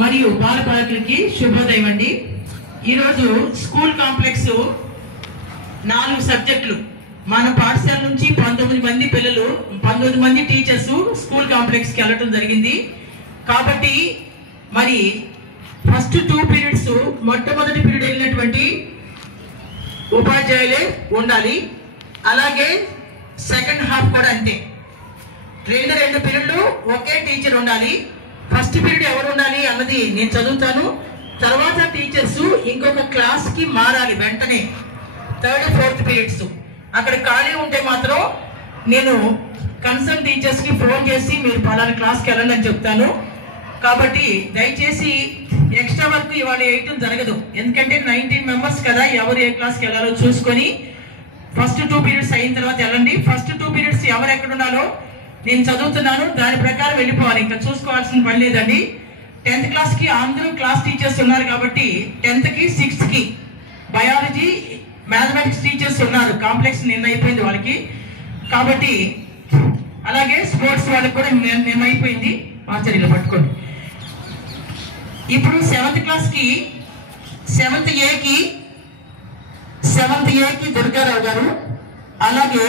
మరియు బాలబాలికలకి శుభోదయం అండి. ఈరోజు స్కూల్ కాంప్లెక్స్ 4 సబ్జెక్టులు మన పాఠశాల నుంచి 19 మంది పిల్లలు 19 మంది టీచర్స్ స్కూల్ కాంప్లెక్స్ కి వెళ్ళటం జరిగింది. కాబట్టి మరి ఫస్ట్ 2 పీరియడ్స్ మొట్టమొదటి పీరియడ్ వెళ్ళినటువంటి ఉపాధ్యాయులే ఉండాలి. అలాగే సెకండ్ హాఫ్ కూడా అంతే. రెండు పీరియడ్లు ఒకే టీచర్ ఉండాలి. ఫస్ట్ పీరియడ్ ఎవరు ఉండాలి అన్నది నేను చదువుతాను. తర్వాత టీచర్స్ ఇంకొక క్లాస్ కి మారాలి వెంటనే. 3rd, 4th పీరియడ్స్ అక్కడ ఖాళీ ఉంటే మాత్రం నేను కన్సర్న్ టీచర్స్ కి ఫోన్ చేసి మీరు పలానా క్లాస్కి వెళ్ళండి అని చెప్తాను. కాబట్టి దయచేసి ఎక్స్ట్రా వర్క్ ఇవాళ వేయటం జరగదు. ఎందుకంటే 19 మెంబర్స్ కదా, ఎవరు ఏ క్లాస్కి వెళ్ళాలో చూసుకొని ఫస్ట్ 2 పీరియడ్స్ అయిన తర్వాత వెళ్ళండి. ఫస్ట్ 2 పీరియడ్స్ ఎవరు ఎక్కడ ఉండాలో నేను చదువుతున్నాను, దాని ప్రకారం వెళ్ళిపోవాలి. ఇంకా చూసుకోవాల్సిన పని లేదండి. 10th క్లాస్ కి అందరూ క్లాస్ టీచర్స్ ఉన్నారు కాబట్టి 10th కి 6th కి బయాలజీ మ్యాథమెటిక్స్ టీచర్స్ ఉన్నారు. కాంప్లెక్స్ నిన్న అయిపోయింది వాళ్ళకి. కాబట్టి అలాగే స్పోర్ట్స్ వాళ్ళకి కూడా నిన్న అయిపోయింది. ఆచార్యులు పట్టుకోండి. ఇప్పుడు 7th క్లాస్ కి 7th ఏ కి దుర్గారావు గారు, అలాగే